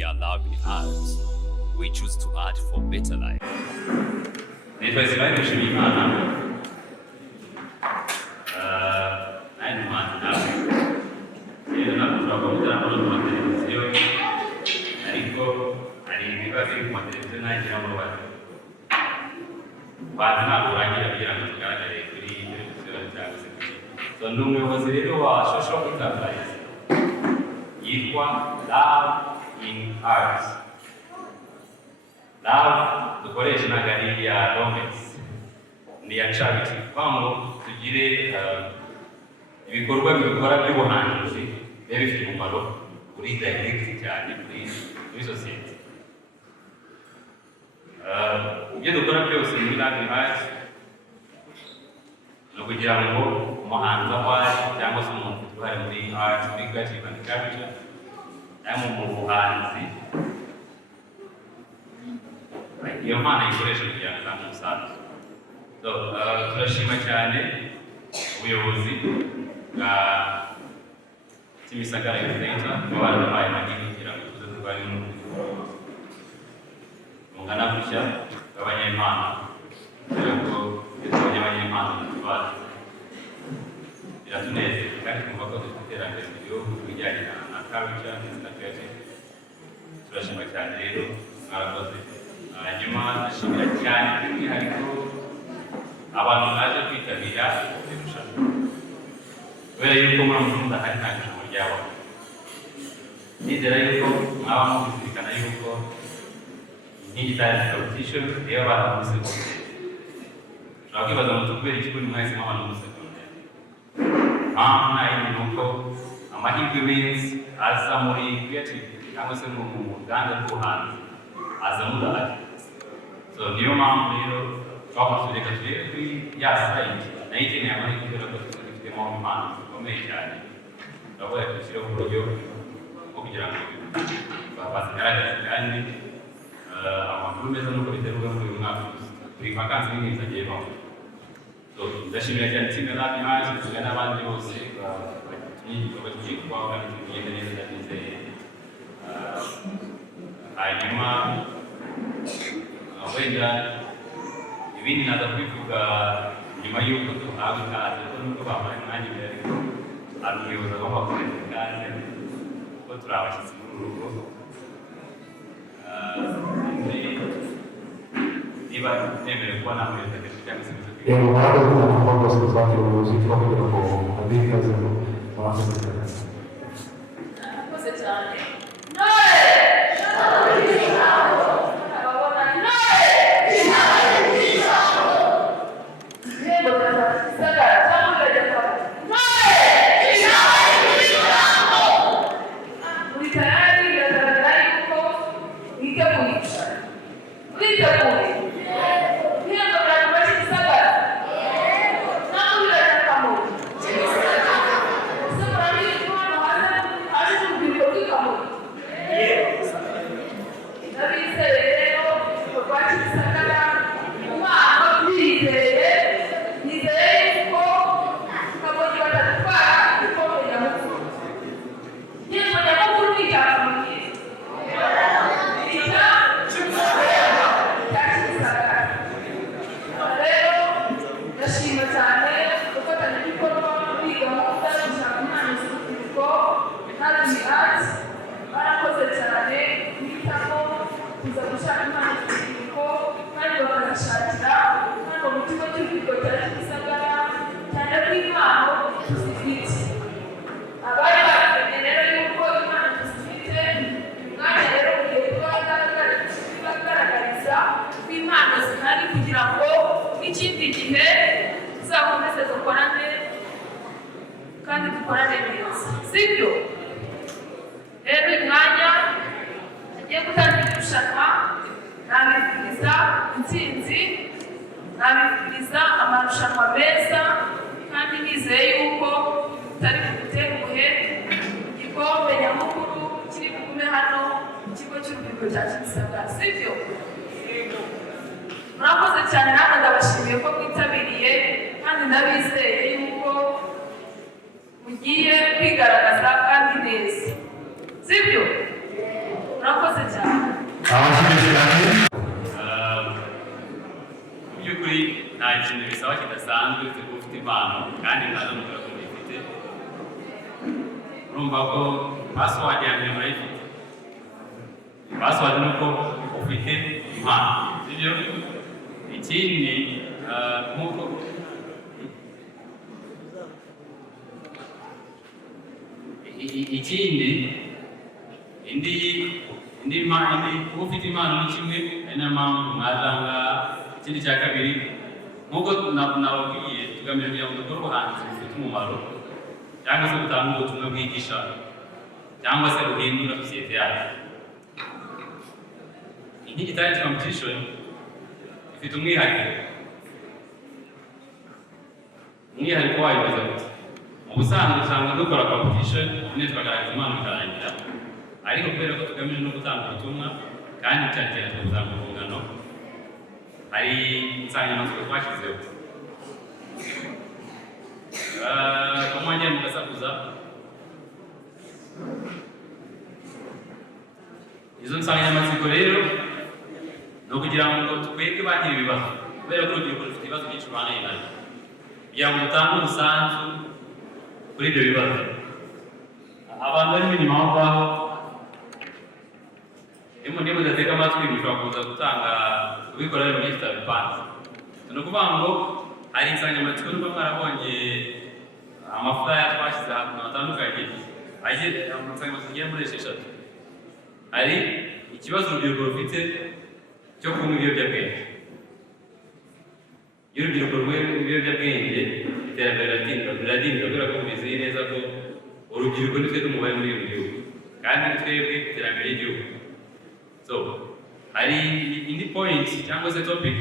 their love in us, we choose to act for better life. Nitwa Israel Nshimiyimana. Nani mwana rero nakuvuga ko bitaramo no televiziyo ariko hari ibibazo biri ku mateleviziyo nagira ngo bazi ntabwo urangira kugira ngo tugaragare kuri televiziyo cyangwa se so ndi umuyobozi rero wa social enterprise yitwa Love in Arts. Love dukoresha ntabwo ari iya romance, ni iya charity, kugira ngo tugire ibikorwa bikora by'ubuhanzi biba bifite umumaro kuri direct cyane kuri sosiyete. Ibyo dukora byose muri Love in Arts ni ukugira ngo umuhanzi aho ari cyangwa se umuntu uruhare muri arts, muri creative and culture cyangwa mu buhanzi, iyo mpano ayikoresha kugira ngo atange umusanzu. Turashima cyane ubuyobozi bwa Kimisagara Youth Center kuba baraduhaye amahirwe kugira ngo tuze turwanye mungana gutya b'abanyempano, kugira ngo tubonye abanyempano bacu biratunezeza kandi twumva ko dufite iterambere mu gihugu ku bijyanye na culture ndetse na creative. Turashima cyane rero, mwarakoze. Hanyuma ndashimira cyane by'umwihariko abantu baje kwitabira irushanwa, kubera yuko muramukunda hari nta irushanwa ryabaho. Nizera yuko mwaba mubizirikana yuko nk'igitari competition rero abantu muri segonderi ushobora kwibaza ngo kubera iki kuri mwahisemo abantu muri segonderi. Mpamvu nta yindi ni uko amahirwe menshi aza muri creative cyangwa se mu ruganda rw'ubuhanzi aza mudahari. So niyo mpamvu rero twakoze reka turebe kuri ya site nayo ikeneye amahirwe kubera ko dufitemo impano zikomeye cyane, turavuga dushyiraho uburyo bwo kugira ngo bazigaragaze kandi amakuru meza nuko biterwa muri uyu mwaka buri vakansi n'ibindi zagiye baho. So ndashimira cyane itsinda Love in Arts ndetse n'abandi bose batumye igikorwa kigiye kubaho kandi kigenda neza ndabizeye. Hanyuma wenda ibindi naza kubivuga nyuma y'uko duhabwa ikaze, kuko nubwo bampaye umwanya imbere ariko hari umuyobozi agomba kubaha ikaze kuko turi abashyitsi muri uru rugo. Niba nemerewe kuba namuyobozi cyangwa se yego murakoze cyane kuba rwose tuzakira ubuyobozi tuba kugira ngo aduhe ikaze murakoze cyane. Murakoze cyane. Ikindi gihe tuzakomeze dukorane kandi dukorane neza, sibyo? Rero uyu mwanya tugiye gutangira irushanwa, nabifuriza intsinzi, nabifuriza amarushanwa meza kandi nizeye yuko tutari bugutenguhe igikombe nyamukuru kiri bugume hano mu kigo cy'urubyiruko cya Kimisagara, sibyo? Murakoze cyane, namwe ndabashimiye ko mwitabiriye kandi ndabizeye yuko mugiye kwigaragaza kandi neza, sibyo? Murakoze. kintu bisaba kidasanzwe kuko ufite impano kandi nazo mukora ko muyifite. Urumva ko password yanjye murayifite. Password nuko ufite impano, sibyo? Ikindi nkuko ufite impano ni kimwe, ari na mpamvu mwazanga. Ikindi cya kabiri nkuko nababwiye, tugamije kugira ngo dukore ubuhanzi bufite umumaro cyangwa se butanga ubutumwa bwigisha cyangwa se buhindura sosiyete yacu. Iki talent competition ifite umwihariko wayo uza gute. Mu busanzwe usanga dukora competition nyine tukagaragaza impano bikarangira, ariko kubera ko tugamije no gutanga ubutumwa kandi cyane cyane tukazamura urungano, hari insanganyamatsiko twashyizeho. Mwongere mugasakuza. Izo nsanganyamatsiko rero ni ukugira ngo twebwe bagira ibibazo, kubera ko urubyiruko rufite ibibazo byinshi ruhanganye nabyo, kugira ngo dutange umusanzu kuri ibyo bibazo. Abantu barimo inyuma aho ngaho, niba mudatega amatwi mushobora kuza gutanga kubikora rero muri Star Bipanze. Ni ukuvuga ngo hari insanganyamatsiko niba mwarabonye amafuraya twashyize ahantu hatandukanye, insanganyamatsiko zigera muri 6. Hari ikibazo urubyiruko rufite cyo kunywa ibiyobyabwenge. Iyo urubyiruko runywa ibiyobyabwenge, iterambere riradindira kubera ko mubizi neza ko urubyiruko ni twe n'umubare muri ibi gihugu kandi ni twebwe iterambere ry'igihugu. So hari indi point cyangwa se topic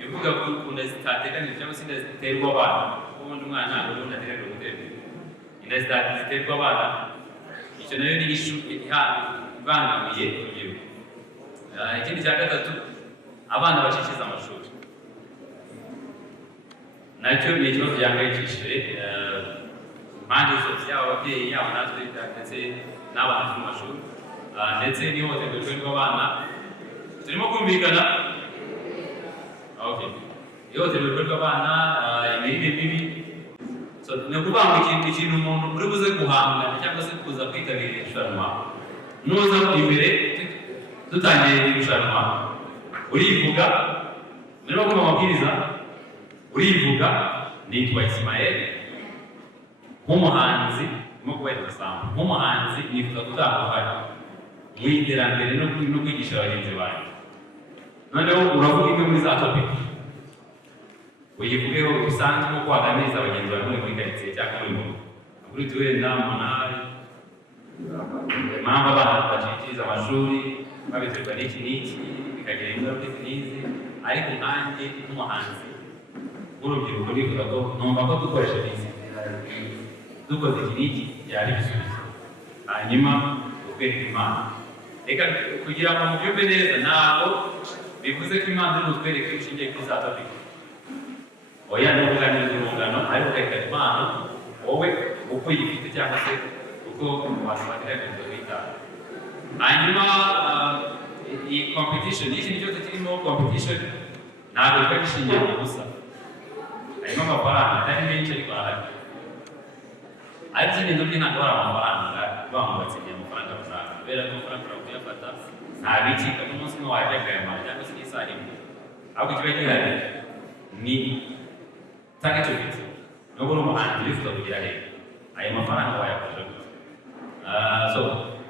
ivuga ko inda zitateganijwe cyangwa se inda ziterwa abana. Ubundi umwana ntabwo ubundi ateganijwe guterwa inda ziterwa abana. Icyo nayo ni issue ibangamiye urubyiruko. Ikindi cya gatatu, abana bacikiza amashuri, nacyo ni ikibazo gihangayikishije impande zose, yaba ababyeyi yaba natwe ndetse n'abana mu mashuri, ndetse n'ihohoterwa rikorerwa abana. Turimo kumvikana ihohoterwa rikorerwa abana, imirire mibi. Ni ukuvuga ngo ikintu umuntu uri buze guhangana cyangwa se kuza kwitabira irushanwa, nuza imbere dutangiye irushanwa urivuga, murimo kumva amabwiriza, urivuga nitwa Ismael nk'umuhanzi, urimo kubahereza sample nk'umuhanzi, nifuza gutanga uruhare mu iterambere no kwigisha bagenzi banjye. Noneho uravuga imwe muri za topic, uyivugeho bisanzwe nko kwaganiriza bagenzi bawe muri karitsiye cyangwa muri mu kuri tuwenda munari, impamvu abana bacikiriza amashuri babiterwa n'iki n'iki bikagira ingaruka n'izi. Ariko nkanjye nk'umuhanzi w'urubyiruko nifuza ko numva ko dukoresha izi dukoze iki n'iki byari ibisubizo, hanyuma ukwereka impano. Reka kugira ngo mubyumve neza, ntabwo bivuze ko impano iri butwereke ishingiye kuri za topic. Oya, ni ukuganiriza urungano, ariko ukerekana impano wowe uko uyifite cyangwa se uko abantu bagerageza kwitanga. Hanyuma iyi competition, n'ikindi cyose kirimo competition ntabwo kiba gishingiye ku busa. Harimo amafaranga atari menshi ariko arahari. Ariko ikindi nabyo ntabwo ari amafaranga bamwe batsindiye amafaranga runaka, kubera ko amafaranga ushobora kuyafata ntabikika n'umunsi umwe wajya akayamara cyangwa se n'isaha imwe. Ahubwo ikiba gihari ni target ufite, nubwo uri umuhanzi wifuza kugira hehe, ayo mafaranga wayafasha gute? So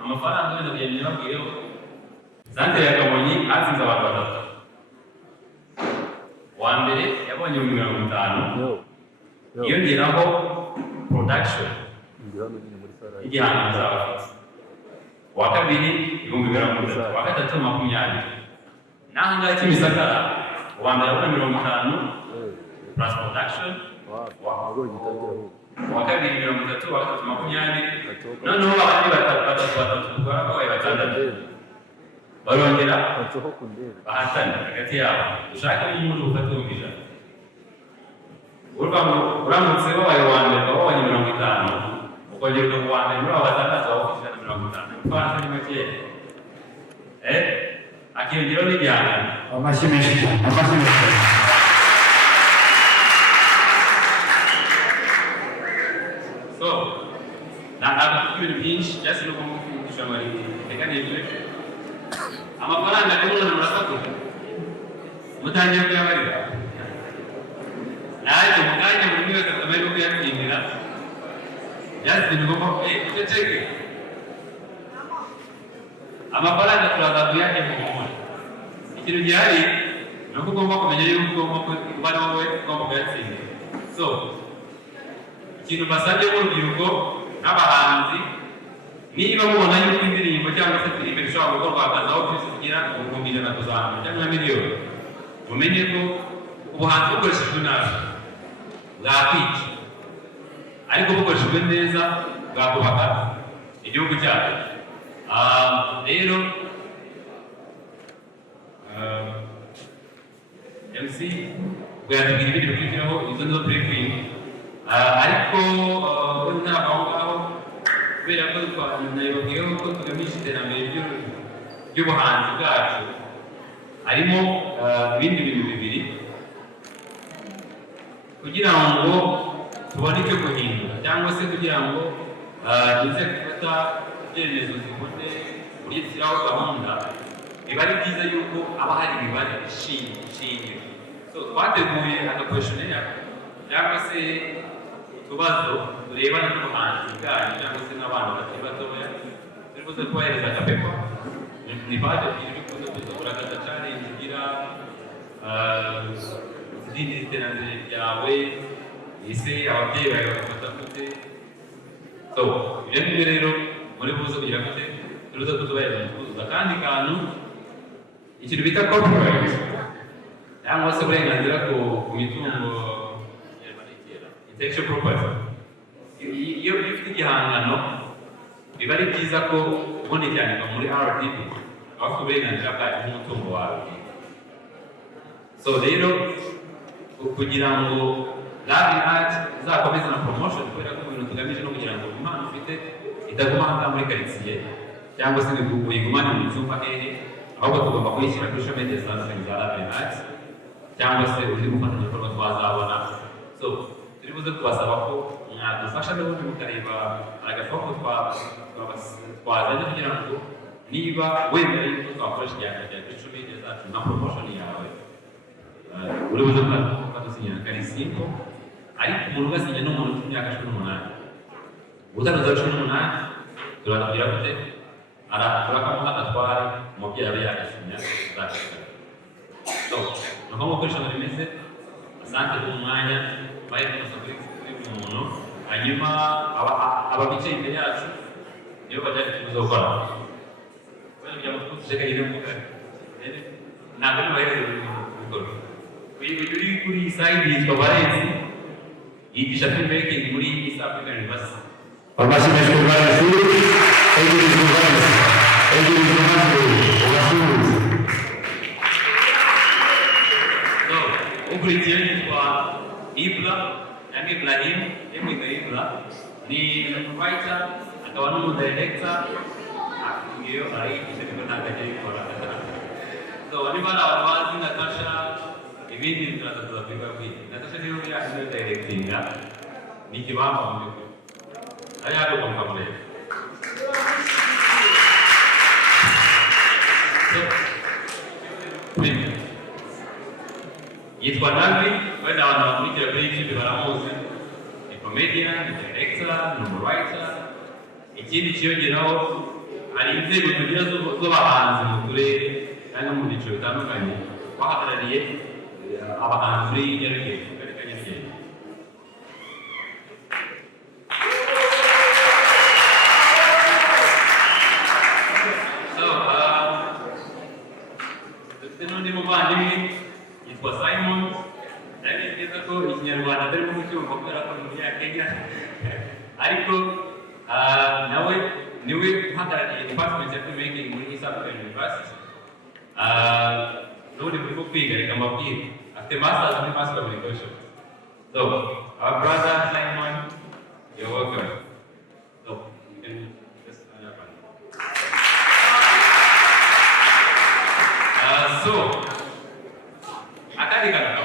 amafaranga wenda kugenda nababwireho, Santere ya Kamonyi hatsinze abantu 3. Uwa mbere yabonye 50,000, yongeraho production igihano azaba afite. Uwa kabiri 30,000, uwa gatatu 20,000. Naho ngaho Kimisagara uwa mbere abona 50 plus production, uwa kabiri 30, uwa gatatu 20. Noneho abandi batatu babaye 6 barongera bahatana hagati yabo, ushaka umuntu ufatumvira. Uramutse wabaye uwa mbere ukaba wabonye 50, ukongera uwa mbere muri abo 6 waba ufite 50. Amafaranga ni makeya, akiyongeraho n'igihano. Amashyi menshi cyane, amashyi menshi cyane. byinshi byasi no kumufundisha mari teganijwe amafaranga y'umuntu murasakuza mutangiye kuyabarira naje muganye muri mwe katamari kuyakindira byasi bigomba kuceceke amafaranga turaza kuyake mu muntu ikintu gihari nuko ugomba kumenya yuko ugomba kuba nawe ugomba kuyatsinda so ikintu basabye urubyiruko n'abahanzi niba mubona yuko indirimbo cyangwa se filime bishobora gukorwa hakazaho byose kugira ibihumbi ijana kuzamura cyangwa miliyoni mumenye ko ubuhanzi bukoreshejwe nabi bwakwica ariko bukoreshejwe neza bwakubaka igihugu cyacu rero MC bwatubwira ibindi bikurikiraho izo nizo briefing ariko ntabwo aho ngaho kubera ko twanayoboyeho ko tugamije iterambere ry'ubuhanzi bwacu harimo ibindi bintu bibiri kugira ngo tubone icyo guhindura cyangwa se kugira ngo tuze gufata ibyemezo zibone uburyo dushyiraho gahunda biba ari byiza yuko haba hari imibare shingiro so twateguye agakwestionnaire cyangwa se utubazo turebana n'ubuhanzi bwanyu cyangwa se n'abana bakiri batoya turi buze kubahereza agapepa ni page ebyiri bikunze kuzakora agata challenge ugira zidindira iterambere ryawe ese ababyeyi bawe bagafata gute so ibyo ngibyo rero muri buze kugira gute turuze kutubahereza kuzuza kandi kantu ikintu bita copyright cyangwa se uburenganzira ku mitungo intellectual property iyo ufite igihangano biba ari byiza ko ubundi cyandika muri RDB aho ufite uburenganzira bwayo nk'umutungo wawe so rero kugira ngo Love Art izakomeze na promotion kubera ko ibintu tugamije no kugira ngo impano ufite itaguma hanga muri karitsiye cyangwa se uyigumane mu cyumba hehe ahubwo tugomba kuyishyira kuri social media zitandukanye za Love Art cyangwa se undi mufatanyabikorwa twazabona so turi buze kubasaba ko mwadufasha n'ubundi mukareba agafoto twazanye kugira ngo niba wemera yuko twakoresha igihangano cya social media zacu na promotion yawe uri buze kudusinyira kari simple ariko umuntu ugasinya n'umuntu ufite imyaka 18 utaruza 18 turatubwira gute turakamuha agatware umubyeyi abe yagasinya zakigana so nuko mukoresha muri meze asante ku mwanya baye kuza kuri umuntu hanyuma aba bicaye imbere yacu niyo bajya kuzokora bari kujya mutuzeka yine mukare ntabwo nibahereza gukora uri kuri side yitwa Valensi yigisha filmmaking muri East African University Abashimishwa Valensi so ukurikiye yitwa Ibla Ibrahim Ibla ni writer akaba n'umudirector iyo ari ikigo ntakajya gikora so niba ari abantu bazi Natasha ibindi turaza kwiga Natasha niyo yashyize directinga ni ikibamba mu by'ukuri ari hano mukamureba yitwa Navi wenda abantu bakurikira kuri YouTube baramuzi ni comedian, ni director, ni writer ikindi kiyongeraho hari inzego tugira z'abahanzi mu turere cyangwa mu byiciro bitandukanye bahagarariye abahanzi muri Nyarugenge karere ka Nyarugenge so dufite n'undi muvandimwe yitwa Simon nabibwiza ko ikinyarwanda atari mu cyumva kubera ko ni Umunyakenya ariko nawe niwe uhagarariye department ya filmmaking muri East African University n'undi muri kwiga reka mbabwire afite masters in mass communication so our brother Simon you're welcome so you can just stand up so akandi kantu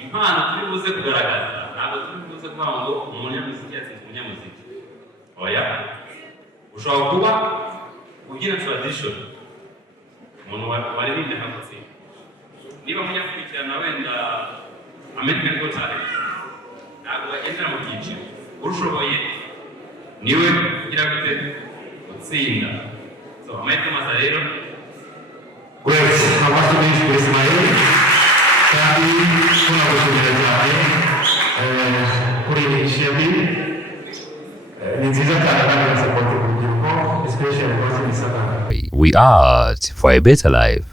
impano turi buze kugaragaza ntabwo turi buze kuvuga ngo umunyamuziki yatsinze umunyamuziki oya ushobora kuba ugira tradition umuntu waririmbe hagati niba mujya gukurikirana wenda American Got Talent ntabwo bagendera mu byiciro urushoboye niwe ugira gute utsinda so amahitamo asa rero Great, ambazo menshi kuri Ismail kandi tunagushimira cyane kuri initiative ni nziza cyane kandi support urubyiruko especially kwa Simisaka. We art for a better life.